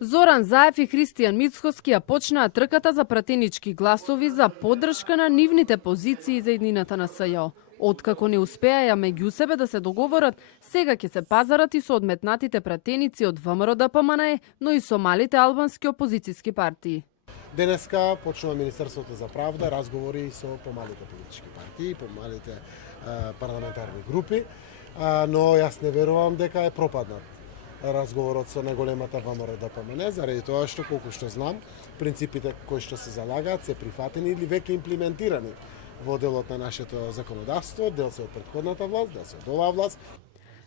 Зоран Заев и Христијан Мицкоски ја почнаа трката за пратенички гласови за поддршка на нивните позиции за иднината на СЈО. Откако не успеаја меѓу себе да се договорат, сега ќе се пазарат и со одметнатите пратеници од ВМРО ДПМНЕ, но и со малите албански опозицијски партии. Денеска почнува Министерството за правда разговори со помалите политички партии, помалите парламентарни групи, но јас не верувам дека е пропаднат разговорот со најголемата ВМРО ДПМНЕ, заради тоа што, колку што знам, принципите кои што се залагаат се прифатени или веќе имплементирани во делот на нашето законодавство, дел се од претходната власт, дел се од оваа власт.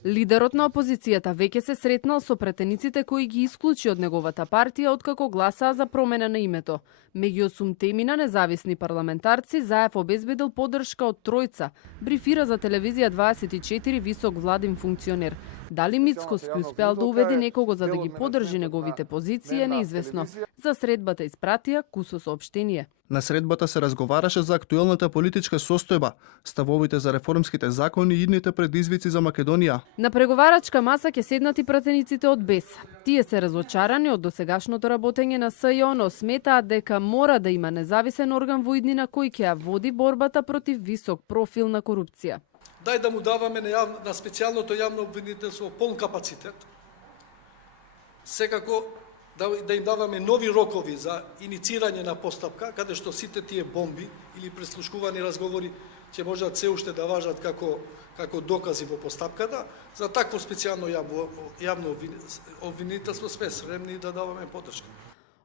Лидерот на опозицијата веќе се сретнал со претениците кои ги исклучи од неговата партија откако гласаа за промена на името. Меѓу 8 независни парламентарци, Заев обезбедил поддршка од тројца, брифира за телевизија 24 висок владин функционер. Дали Мицкоски успеал да уведе некого за да ги поддржи неговите позиции е неизвестно. За средбата испратија кусо соопштение. На средбата се разговараше за актуелната политичка состојба, ставовите за реформските закони и идните предизвици за Македонија. На преговарачка маса ќе седнат и пратениците од БЕС. Тие се разочарани од досегашното работење на СЈО, но сметаат дека мора да има независен орган во иднина кој ќе ја води борбата против висок профил на корупција. Дај да му даваме на специјалното јавно обвинителство полн капацитет. Секако да им даваме нови рокови за иницирање на постапка, каде што сите тие бомби или преслушкувани разговори ќе можат се уште да важат како докази во постапката. За такво специјално јавно обвинителство сме спремни да даваме поддршка.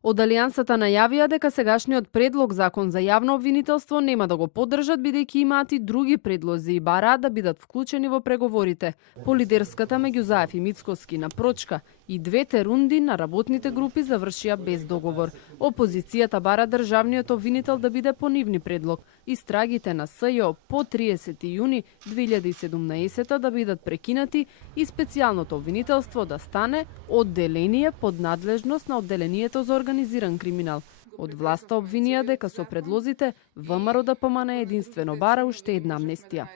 Од Алијансата најавија дека сегашниот предлог закон за јавно обвинителство нема да го поддржат бидејќи имаат и други предлози и бараат да бидат вклучени во преговорите. По лидерската меѓу Заев и Мицкоски на прочка и двете рунди на работните групи завршија без договор. Опозицијата бара државниот обвинител да биде по нивни предлог. Истрагите на СЈО по 30 јуни 2017 да бидат прекинати и специјалното обвинителство да стане одделение под надлежност на одделението за организиран криминал. Од власта обвинија дека со предлозите ВМРО ДПМНЕ единствено бара уште една амнестија.